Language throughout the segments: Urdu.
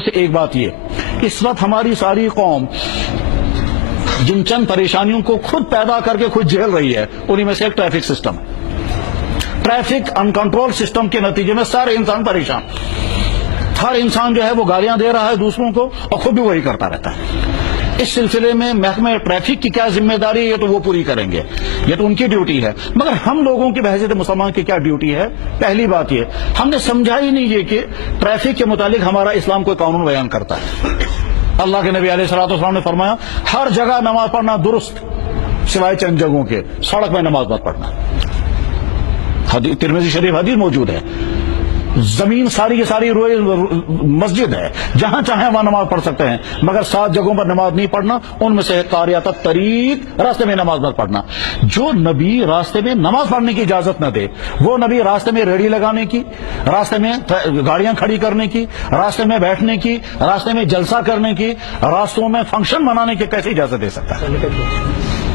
سے ایک بات یہ، اس وقت ہماری ساری قوم جن چند پریشانیوں کو خود پیدا کر کے خود جھیل رہی ہے، انہی میں سے ایک ٹریفک سسٹم ہے۔ ٹریفک انکنٹرول سسٹم کے نتیجے میں سارے انسان پریشان، ہر انسان جو ہے وہ گالیاں دے رہا ہے دوسروں کو اور خود بھی وہی کرتا رہتا ہے۔ اس سلسلے میں محکمہ ٹریفک کی کیا ذمہ داری ہے، یہ تو وہ پوری کریں گے، یہ تو ان کی ڈیوٹی ہے، مگر ہم لوگوں کی بحیثیت مسلمان کی کیا ڈیوٹی ہے؟ پہلی بات یہ، ہم نے سمجھا ہی نہیں یہ کہ ٹریفک کے متعلق ہمارا اسلام کوئی قانون بیان کرتا ہے۔ اللہ کے نبی علیہ الصلوۃ والسلام نے فرمایا ہر جگہ نماز پڑھنا درست، سوائے چند جگہوں کے، سڑک میں نماز مت پڑھنا۔ ترمذی شریف حدیث موجود ہے، زمین ساری کی ساری روئے مسجد ہے، جہاں چاہیں وہاں نماز پڑھ سکتے ہیں، مگر 7 جگہوں پر نماز نہیں پڑھنا، ان میں سے قاریۃ الطریق، راستے میں نماز مت پڑھنا۔ جو نبی راستے میں نماز پڑھنے کی اجازت نہ دے، وہ نبی راستے میں ریڑھی لگانے کی، راستے میں گاڑیاں کھڑی کرنے کی، راستے میں بیٹھنے کی، راستے میں جلسہ کرنے کی، راستوں میں فنکشن منانے کی کیسے اجازت دے سکتا ہے؟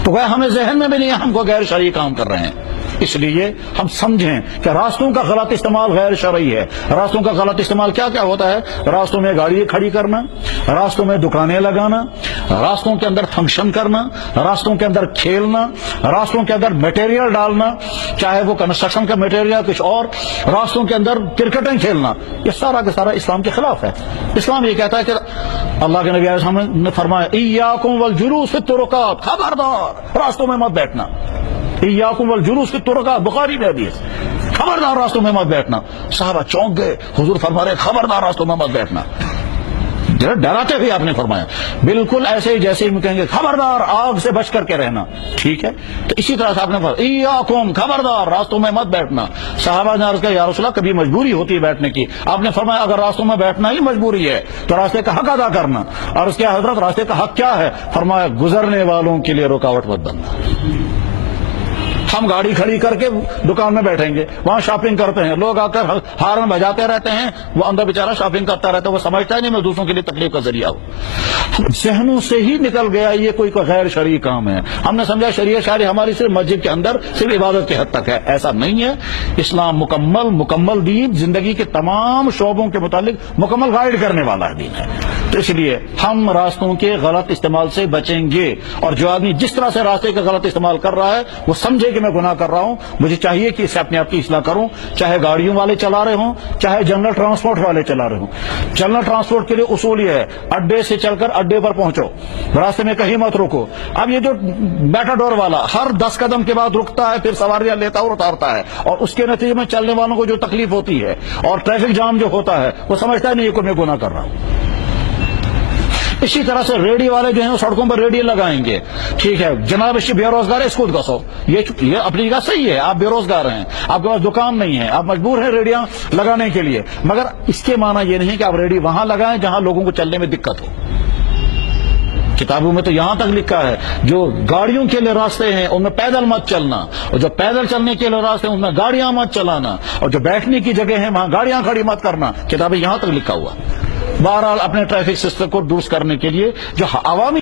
تو ہمیں ذہن میں بھی نہیں ہم کو غیر شرعی کام کر رہے ہیں۔ اس لیے ہم سمجھیں کہ راستوں کا غلط استعمال غیر شرعی ہے۔ راستوں کا غلط استعمال کیا کیا ہوتا ہے؟ راستوں میں گاڑی کھڑی کرنا، راستوں میں دکانیں لگانا، راستوں کے اندر فنکشن کرنا، راستوں کے اندر کھیلنا، راستوں کے اندر میٹیریل ڈالنا، چاہے وہ کنسٹرکشن کا میٹیریل کچھ اور، راستوں کے اندر کرکٹیں کھیلنا، یہ سارا کا سارا اسلام کے خلاف ہے۔ اسلام یہ کہتا ہے کہ اللہ کے نبی علیہ السلام نے فرمایا ایاکم والجلوس فی الطرقات، خبردار راستوں میں مت بیٹھنا۔ ایاکم والجلوس فی الطرقات، بخاری میں حدیث، خبردار راستوں میں مت بیٹھنا۔ صحابہ چونک گئے، حضور فرما رہے خبردار راستوں میں مت بیٹھنا، ڈراتے ہوئے آپ نے فرمایا، بالکل ایسے ہی جیسے ہم کہیں گے خبردار آگ سے بچ کر کے رہنا، ٹھیک ہے؟ تو اسی طرح سے آپ نے فرمایا ایاکم، خبردار راستوں میں مت بیٹھنا۔ صحابہ نے عرض کیا یا رسول اللہ کبھی مجبوری ہوتی ہے بیٹھنے کی؟ آپ نے فرمایا اگر راستوں میں بیٹھنا ہی مجبوری ہے تو راستے کا حق ادا کرنا۔ اور اس کے حضرت راستے کا حق کیا ہے؟ فرمایا گزرنے والوں کے لیے رکاوٹ مت بننا۔ ہم گاڑی کھڑی کر کے دکان میں بیٹھیں گے، وہاں شاپنگ کرتے ہیں، لوگ آ کر ہارن بجاتے رہتے ہیں، وہ اندر بیچارہ شاپنگ کرتا رہتا ہے، وہ سمجھتا ہے نہیں میں دوسروں کے لیے تکلیف کا ذریعہ ہوں۔ ذہنوں سے ہی نکل گیا یہ کوئی غیر شرعی کام ہے۔ ہم نے سمجھا شریعت شرعی ہماری صرف مسجد کے اندر صرف عبادت کے حد تک ہے، ایسا نہیں ہے۔ اسلام مکمل دین، زندگی کے تمام شعبوں کے متعلق مکمل گائیڈ کرنے والا دین ہے۔ تو اس لیے ہم راستوں کے غلط استعمال سے بچیں گے، اور جو آدمی جس طرح سے راستے کا غلط استعمال کر رہا ہے وہ سمجھے کہ میں گناہ کر رہا ہوں، مجھے چاہیے کہ اسے اپنے آپ کی اصلاح کروں، چاہے گاڑیوں والے چلا رہے ہوں، چاہے جنرل ٹرانسپورٹ والے چلا رہے ہوں۔ جنرل ٹرانسپورٹ کے لیے اصول یہ ہے اڈے سے چل کر اڈے پر پہنچو، راستے میں کہیں مت رکو۔ اب یہ جو میٹاڈور والا ہر 10 قدم کے بعد رکتا ہے، پھر سواریاں لیتا اور اتارتا ہے، اور اس کے نتیجے میں چلنے والوں کو جو تکلیف ہوتی ہے اور ٹریفک جام جو ہوتا ہے، وہ سمجھتا ہے نہیں یہ کوئی میں گناہ کر رہا ہوں۔ اسی طرح سے ریڈی والے جو ہیں وہ سڑکوں پر ریڈی لگائیں گے، ٹھیک ہے جناب اس بے روزگار ہے، اس کو گسو، یہ اپنی جگہ صحیح ہے، آپ بے روزگار ہیں، آپ کے پاس دکان نہیں ہے، آپ مجبور ہیں ریڈیاں لگانے کے لیے، مگر اس کے معنی یہ نہیں کہ آپ ریڈی وہاں لگائیں جہاں لوگوں کو چلنے میں دقت ہو۔ کتابوں میں تو یہاں تک لکھا ہے جو گاڑیوں کے لیے راستے ہیں ان میں پیدل مت چلنا، اور جو پیدل چلنے کے لیے راستے ہیں ان میں گاڑیاں مت چلانا، اور جو بیٹھنے کی جگہ ہیں وہاں گاڑیاں کھڑی مت کرنا۔ کتابیں یہاں تک لکھا ہوا۔ بہرحال اپنے ٹریفک سسٹم کو درست کرنے کے لیے جو عوامی